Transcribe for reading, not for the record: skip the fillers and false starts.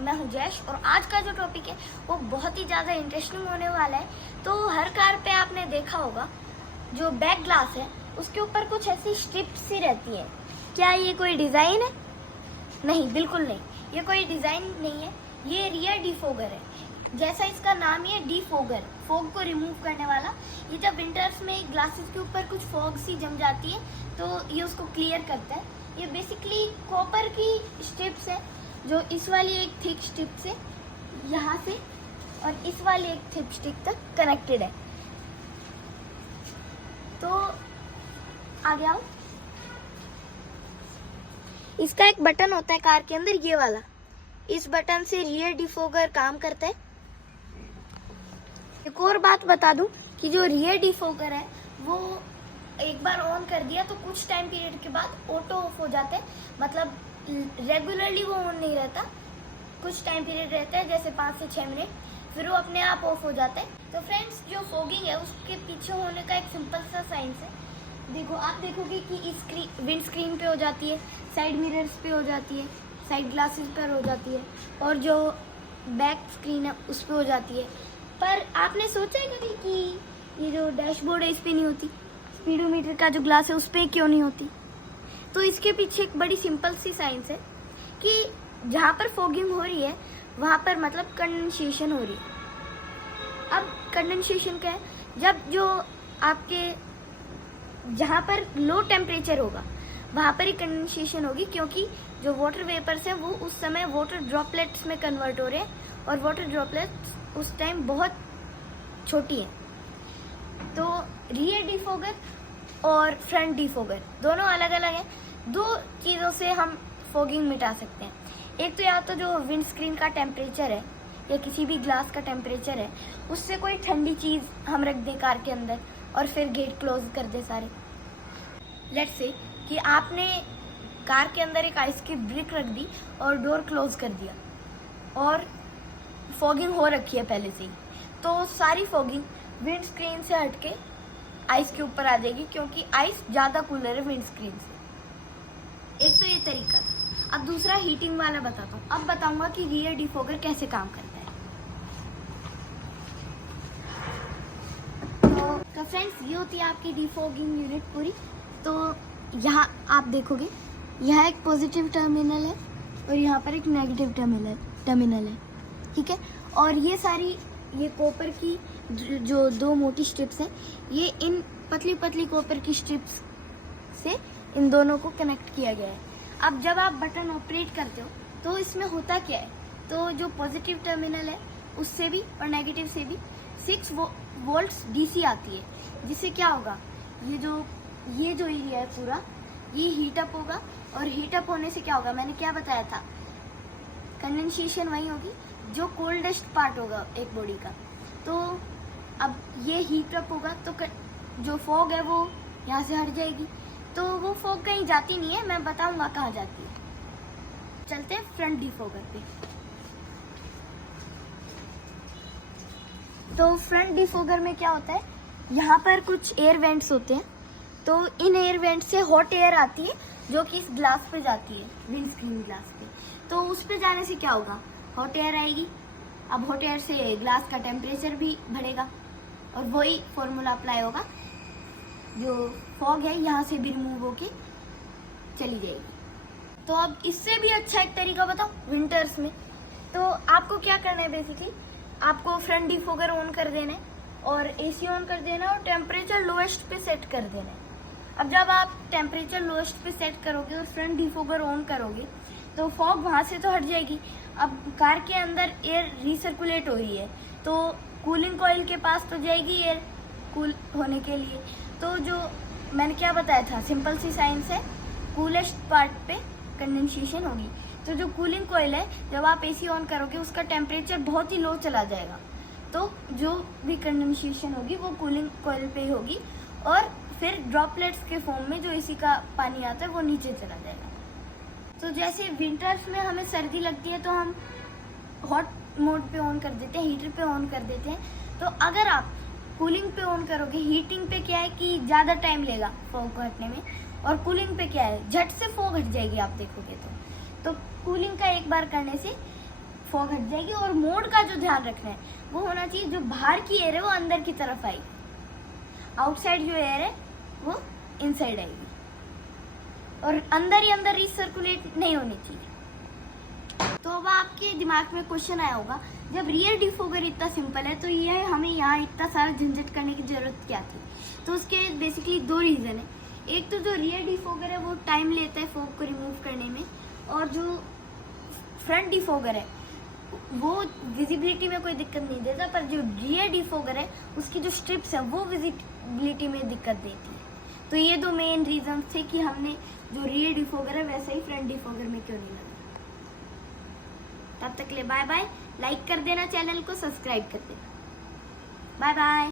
मैं हूँ जैश और आज का जो टॉपिक है वो बहुत ही ज़्यादा इंटरेस्टिंग होने वाला है। तो हर कार पे आपने देखा होगा जो बैक ग्लास है उसके ऊपर कुछ ऐसी स्ट्रिप्स सी रहती है। क्या ये कोई डिज़ाइन है? नहीं, बिल्कुल नहीं, ये कोई डिज़ाइन नहीं है, ये रियर डिफोगर है। जैसा इसका नाम ही है डिफोगर, फॉग को रिमूव करने वाला। ये जब विंटर्स में ग्लासेस के ऊपर कुछ फॉग सी जम जाती है तो ये उसको क्लियर करता है। ये बेसिकली कॉपर की स्ट्रिप्स है, जो इस वाली एक थिक स्ट्रिप से यहाँ से और इस वाली एक थिक स्ट्रिप तक कनेक्टेड है। तो आगे आओ। इसका एक बटन होता है कार के अंदर, ये वाला। इस बटन से रियर डिफोगर काम करता है। एक और बात बता दूं कि जो रियर डिफोगर है वो एक बार ऑन कर दिया तो कुछ टाइम पीरियड के बाद ऑटो ऑफ हो जाता है। मतलब रेगुलरली वो ऑन नहीं रहता, कुछ टाइम पीरियड रहता है जैसे 5 से 6 मिनट, फिर वो अपने आप ऑफ हो जाता है। तो फ्रेंड्स, जो फॉगिंग है उसके पीछे होने का एक सिंपल सा साइंस है। देखो, आप देखोगे कि इस विंड स्क्रीन पे हो जाती है, साइड मिरर्स पे हो जाती है, साइड ग्लासेस पर हो जाती है और जो बैक स्क्रीन है उस पर हो जाती है। पर आपने सोचा है कभी कि ये जो डैशबोर्ड है इस पर नहीं होती? स्पीडोमीटर का जो ग्लास है उस पर क्यों नहीं होती? तो इसके पीछे एक बड़ी सिंपल सी साइंस है कि जहाँ पर फॉगिंग हो रही है वहाँ पर मतलब कंडेंसेशन हो रही है। अब कंडेंसेशन क्या है? जब जो आपके जहाँ पर लो टेम्परेचर होगा वहाँ पर ही कंडेंसेशन होगी, क्योंकि जो वाटर वेपर्स हैं वो उस समय वाटर ड्रॉपलेट्स में कन्वर्ट हो रहे हैं और वाटर ड्रॉपलेट्स उस टाइम बहुत छोटी है। तो रियर डिफोगर और फ्रंट डिफोगर दोनों अलग अलग हैं। दो चीज़ों से हम फॉगिंग मिटा सकते हैं। एक तो या तो जो विंड स्क्रीन का टेम्परेचर है या किसी भी ग्लास का टेम्परेचर है, उससे कोई ठंडी चीज़ हम रख दें कार के अंदर और फिर गेट क्लोज कर दे सारे। लेट्स से कि आपने कार के अंदर एक आइस की ब्रिक रख दी और डोर क्लोज कर दिया और फॉगिंग हो रखी है पहले से ही, तो सारी फॉगिंग विंड स्क्रीन से हटके आइस के ऊपर आ जाएगी, क्योंकि आइस ज़्यादा कूलर है विंड स्क्रीन से। एक तो ये तरीका था। अब दूसरा हीटिंग वाला बताता हूँ। अब बताऊंगा कि रियर डिफोगर कैसे काम करता है। तो फ्रेंड्स, ये होती है आपकी डिफोगिंग यूनिट पूरी। तो यहाँ आप देखोगे, यहाँ एक पॉजिटिव टर्मिनल है और यहाँ पर एक नेगेटिव टर्मिनल है, ठीक है। और ये सारी ये कॉपर की जो दो मोटी स्ट्रिप्स हैं, ये इन पतली पतली कॉपर की स्ट्रिप्स से इन दोनों को कनेक्ट किया गया है। अब जब आप बटन ऑपरेट करते हो तो इसमें होता क्या है, तो जो पॉजिटिव टर्मिनल है उससे भी और नेगेटिव से भी 6 वोल्ट्स डीसी आती है, जिससे क्या होगा, ये जो एरिया है पूरा ये हीट अप होगा। और हीट अप होने से क्या होगा, मैंने क्या बताया था, कंडेंसेशन वही होगी जो कोल्डेस्ट पार्ट होगा एक बॉडी का। तो अब ये हीट अप होगा तो जो फॉग है वो यहाँ से हट जाएगी। तो वो फॉग कहीं जाती नहीं है, मैं बताऊंगा कहाँ जाती है। चलते हैं फ्रंट डिफोगर पे। तो फ्रंट डिफोगर में क्या होता है, यहाँ पर कुछ एयर वेंट्स होते हैं। तो इन एयर वेंट से हॉट एयर आती है जो कि इस ग्लास पे जाती है, विंड स्क्रीन ग्लास पे। तो उस पे जाने से क्या होगा, हॉट एयर आएगी। अब हॉट एयर से ग्लास का टेम्परेचर भी बढ़ेगा और वही फॉर्मूला अप्लाई होगा, जो फॉग है यहाँ से भी रिमूव होके चली जाएगी। तो अब इससे भी अच्छा एक तरीका बताओ विंटर्स में। तो आपको क्या करना है, बेसिकली आपको फ्रंट डिफोगर ऑन कर देना है और एसी ऑन कर देना है और टेम्परेचर लोएस्ट पे सेट कर देना है। अब जब आप टेम्परेचर लोएस्ट पे सेट करोगे और फ्रंट डिफोगर ऑन करोगे तो फॉग वहाँ से तो हट जाएगी। अब कार के अंदर एयर रिसर्कुलेट हो रही है तो कूलिंग कॉइल के पास तो जाएगी एयर कूल होने के लिए। तो जो मैंने क्या बताया था, सिंपल सी साइंस है, कूलेस्ट पार्ट पे कंडेंसेशन होगी। तो जो कूलिंग कॉइल है, जब आप एसी ऑन करोगे उसका टेम्परेचर बहुत ही लो चला जाएगा, तो जो भी कंडेंसेशन होगी वो कूलिंग कॉइल पे ही होगी और फिर ड्रॉपलेट्स के फॉर्म में जो एसी का पानी आता है वो नीचे चला जाएगा। तो जैसे विंटर्स में हमें सर्दी लगती है तो हम हॉट मोड पे ऑन कर देते हैं, हीटर पे ऑन कर देते हैं। तो अगर आप कूलिंग पे ऑन करोगे, हीटिंग पे क्या है कि ज़्यादा टाइम लेगा फॉग को हटने में, और कूलिंग पे क्या है झट से फॉग हट जाएगी आप देखोगे तो कूलिंग का एक बार करने से फॉग हट जाएगी। और मोड का जो ध्यान रखना है वो होना चाहिए, जो बाहर की एयर है वो अंदर की तरफ आएगी, आउटसाइड जो एयर है वो इनसाइड आएगी, और अंदर ही अंदर रिसर्कुलेट नहीं होनी चाहिए। तो अब आपके दिमाग में क्वेश्चन आया होगा, जब रियर डिफोगर इतना सिंपल है तो ये हमें यहाँ इतना सारा झंझट करने की जरूरत क्या थी? तो उसके बेसिकली दो रीज़न है। एक तो जो रियर डिफोगर है वो टाइम लेता है फॉग को रिमूव करने में, और जो फ्रंट डिफोगर है वो विजिबिलिटी में कोई दिक्कत नहीं देता, पर जो रियर डिफोगर है उसकी जो स्ट्रिप्स है वो विजिबिलिटी में दिक्कत देती है। तो ये दो मेन रीजन थे कि हमने जो रियर डिफोगर है वैसे ही फ्रंट डिफोगर में क्यों नहीं लगाया। तब तक के लिए बाय बाय। लाइक कर देना, चैनल को सब्सक्राइब कर देना। Bye bye.